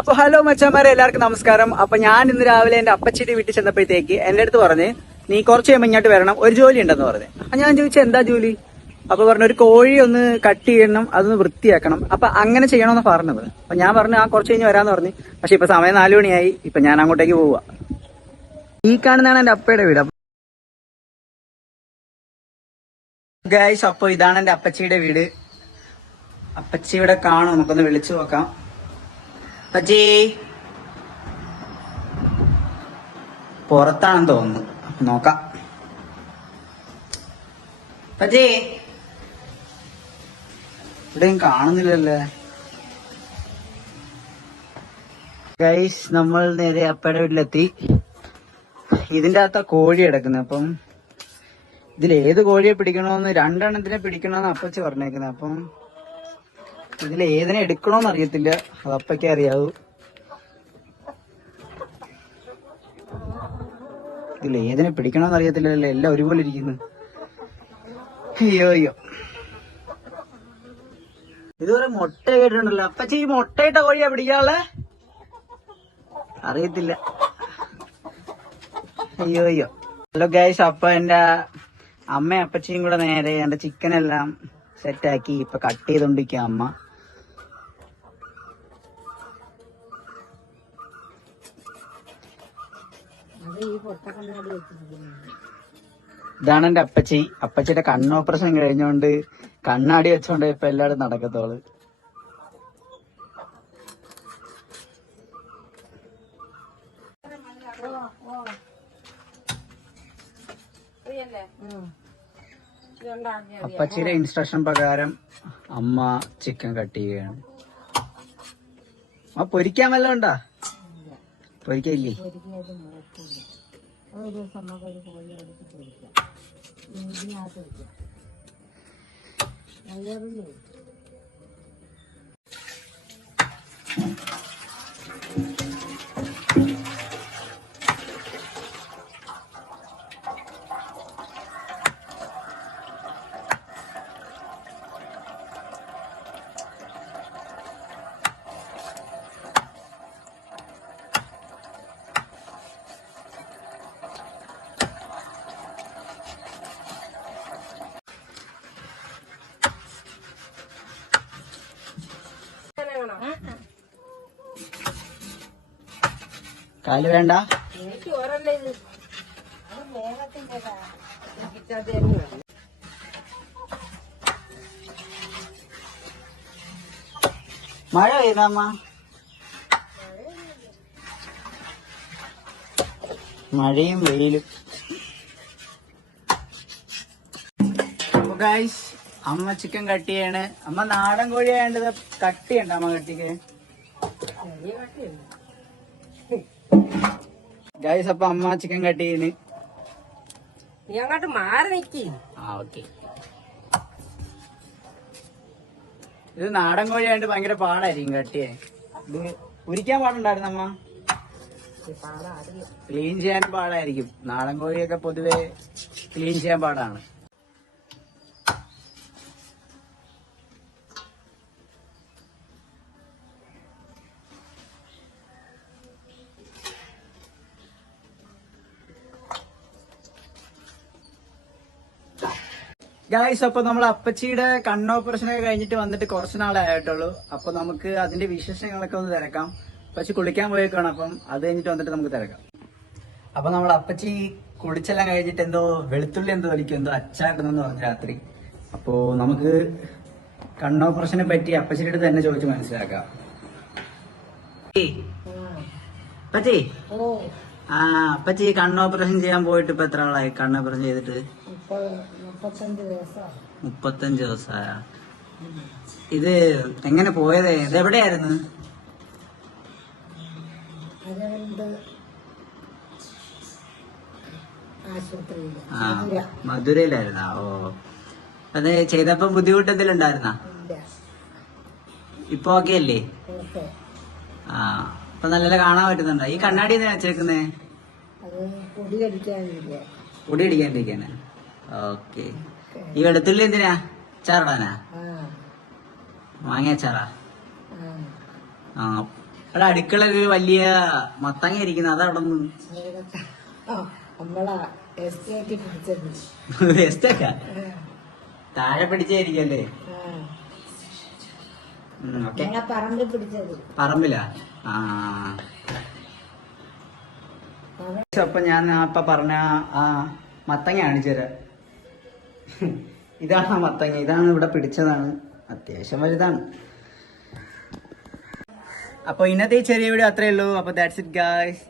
അപ്പൊ ഹലോ മച്ചാമാരെ, എല്ലാവർക്കും നമസ്കാരം. അപ്പൊ ഞാൻ ഇന്ന് രാവിലെ എന്റെ അപ്പച്ചിയുടെ വീട്ടിൽ ചെന്നപ്പോഴത്തേക്ക് എന്റെ അടുത്ത് പറഞ്ഞ് നീ കുറച്ച് കഴിയുമ്പോൾ ഇങ്ങോട്ട് വരണം, ഒരു ജോലി ഉണ്ടെന്ന് പറഞ്ഞു. അപ്പൊ ഞാൻ ചോദിച്ചു എന്താ ജോലി? അപ്പൊ പറഞ്ഞു ഒരു കോഴി ഒന്ന് കട്ട് ചെയ്യണം, അതൊന്ന് വൃത്തിയാക്കണം. അപ്പൊ അങ്ങനെ ചെയ്യണമെന്ന് പറഞ്ഞത്. അപ്പൊ ഞാൻ പറഞ്ഞു ആ കുറച്ച് കഴിഞ്ഞ് വരാന്ന് പറഞ്ഞു. പക്ഷെ ഇപ്പൊ സമയം 4 മണിയായി. ഇപ്പൊ ഞാൻ അങ്ങോട്ടേക്ക് പോവാ. ഈ കാണുന്നതാണ് എന്റെ അപ്പയുടെ വീട്. ഗൈസ്, അപ്പൊ ഇതാണ് എന്റെ അപ്പച്ചിയുടെ വീട്. അപ്പച്ചി ഇവിടെ കാണും, നമുക്കൊന്ന് വിളിച്ചു നോക്കാം. അപ്പച്ചി പുറത്താണെന്ന് തോന്നുന്നു, നോക്കാം. അപ്പച്ചി ഇവിടെയും കാണുന്നില്ലല്ലേ. ഗൈസ്, നമ്മൾ നേരെ അപ്പയുടെ വീട്ടിലെത്തി. ഇതിന്റെ അകത്താ കോഴി കിടക്കുന്നത്. അപ്പം ഇതിൽ ഏത് കോഴിയെ പിടിക്കണമെന്ന്, 2 എണ്ണത്തിനെ പിടിക്കണമെന്ന് അപ്പച്ചി പറഞ്ഞേക്കുന്നത്. അപ്പം ഇതിൽ ഏതിനെ എടുക്കണോന്ന് അറിയത്തില്ല, അത് അപ്പയ്ക്കേ അറിയാവൂ. ഇതിൽ ഏതിനെ പിടിക്കണമെന്ന് അറിയത്തില്ലല്ലോ, എല്ലാം ഒരുപോലെ ഇരിക്കുന്നു. അയ്യോ, ഇതുവരെ മുട്ട കേട്ടിട്ടുണ്ടല്ലോ. അപ്പച്ചി ഈ മുട്ടയിട്ട കോഴിയാ പിടിക്കാനുള്ളേ? അറിയത്തില്ല. അയ്യോ. ഹലോ ഗൈസ്, അപ്പൊ എന്റെ അമ്മയും അപ്പച്ചിയും കൂടെ നേരെ എന്റെ ചിക്കനെല്ലാം സെറ്റാക്കി ഇപ്പൊ കട്ട് ചെയ്തോണ്ടിരിക്കുക അമ്മ. ഇതാണ് എന്റെ അപ്പച്ചി. അപ്പച്ചിയുടെ കണ്ണ് ഓപ്പറേഷൻ കഴിഞ്ഞോണ്ട് കണ്ണാടി വെച്ചോണ്ട് ഇപ്പൊ എല്ലാവരും നടക്കത്തോള്. അപ്പച്ചിയുടെ ഇൻസ്ട്രക്ഷൻ പ്രകാരം അമ്മ ചിക്കൻ കട്ട് ചെയ്യുകയാണ്. ആ പൊരിക്കാൻ വല്ലതും ഉണ്ടാ? പൊരിക്കില്ലേ? കാല് വേണ്ട. മഴ പെയ്യുന്നമ്മ? മഴയും വെയിലും. ഗൈസ്, അമ്മ ചിക്കൻ കട്ട് ചെയ്യാണ്. അമ്മ നാടൻ കോഴി ആയതുകൊണ്ട് കട്ട് ചെയ്യണ്ട അമ്മ കട്ടിക്ക്. ഗൈസ്, അപ്പൊ അമ്മ ചിക്കൻ കട്ട് ചെയ്യുന്നു. ഓക്കെ. ഇത് നാടൻ കോഴിയായിട്ട് ഭയങ്കര പാടായിരിക്കും കട്ട് ചെയ്യാൻ. ഇത് ഉരിക്കാൻ പാടുണ്ടായിരുന്നു അമ്മ? ക്ലീൻ ചെയ്യാനും പാടായിരിക്കും. നാടൻ കോഴിയൊക്കെ പൊതുവെ ക്ലീൻ ചെയ്യാൻ പാടാണ്. ഗായ്സ്, അപ്പൊ നമ്മൾ അപ്പച്ചിയുടെ കണ്ണ് ഓപ്പറേഷൻ ഒക്കെ കഴിഞ്ഞിട്ട് വന്നിട്ട് കുറച്ച് നാളെ ആയിട്ടുള്ളൂ. അപ്പൊ നമുക്ക് അതിന്റെ വിശേഷങ്ങളൊക്കെ ഒന്ന് തിരക്കാം. അപ്പച്ചി കുളിക്കാൻ പോയേക്കാണ്. അപ്പം അത് കഴിഞ്ഞിട്ട് വന്നിട്ട് നമുക്ക് തിരക്കാം. അപ്പൊ നമ്മൾ അപ്പച്ചി കുളിച്ചെല്ലാം കഴിഞ്ഞിട്ട് എന്തോ വെളുത്തുള്ളി എന്തോ വലിക്കും, എന്തോ അച്ചാറിടുന്നെന്ന് പറഞ്ഞു രാത്രി. അപ്പോ നമുക്ക് കണ്ണ് ഓപ്പറേഷനെ പറ്റി അപ്പച്ചിയുടെ അടുത്ത് തന്നെ ചോദിച്ച് മനസ്സിലാക്കാം. അപ്പച്ചി, അപ്പച്ചി കണ്ണ് ഓപ്പറേഷൻ ചെയ്യാൻ പോയിട്ട് ഇപ്പൊ എത്ര ആളായി? കണ്ണ് ഓപ്പറേഷൻ ചെയ്തിട്ട് 35 ദിവസമായ. ഇത് എങ്ങനെ പോയത്? ഇത് എവിടെയായിരുന്നു? മധുരയിലായിരുന്നാ? ഓ, അത് ചെയ്തപ്പോ ബുദ്ധിമുട്ട് എന്തെങ്കിലും ഉണ്ടായിരുന്നാ? ഇപ്പൊ ഓക്കെ അല്ലേ? ഇപ്പൊ നല്ല കാണാൻ പറ്റുന്നുണ്ടോ? ഈ കണ്ണാടി എന്തിനാ വെച്ചേക്കുന്നേ? പൊടി അടിക്കാണ്ടിരിക്കാനാ? ഓക്കെ. ഈ വെളുത്തുള്ളി എന്തിനാ? അച്ചാറിടാനാ? മാങ്ങ അച്ചാറാ? അവിടെ അടുക്കളയിൽ ഒരു വലിയ മത്തങ്ങ ഇരിക്കുന്നത് അതവിടെ നിന്ന് നമ്മളാ എസ്റ്റേറ്റ് പിടിച്ചത്. വേസ്റ്റൊക്കെ താഴെ പിടിച്ചായിരിക്കല്ലേ? ഓക്കെ, ഞങ്ങളെ പറമ്പിൽ പിടിച്ചത്. പറമ്പിലാ? ആ. അപ്പൊ ഞാൻ അപ്പൊ പറഞ്ഞ ആ മത്തങ്ങ കാണിച്ചു തരാം. ഇതാണ് ആ മത്തങ്ങ, ഇതാണ് ഇവിടെ പിടിച്ചതാണ്, അത്യാവശ്യം വലുതാണ്. അപ്പൊ ഇന്നത്തെ ഈ ചെറിയ വീഡിയോ അത്രേ ഉള്ളൂ. അപ്പൊ ദാറ്റ്സ് ഇറ്റ് ഗായ്സ്.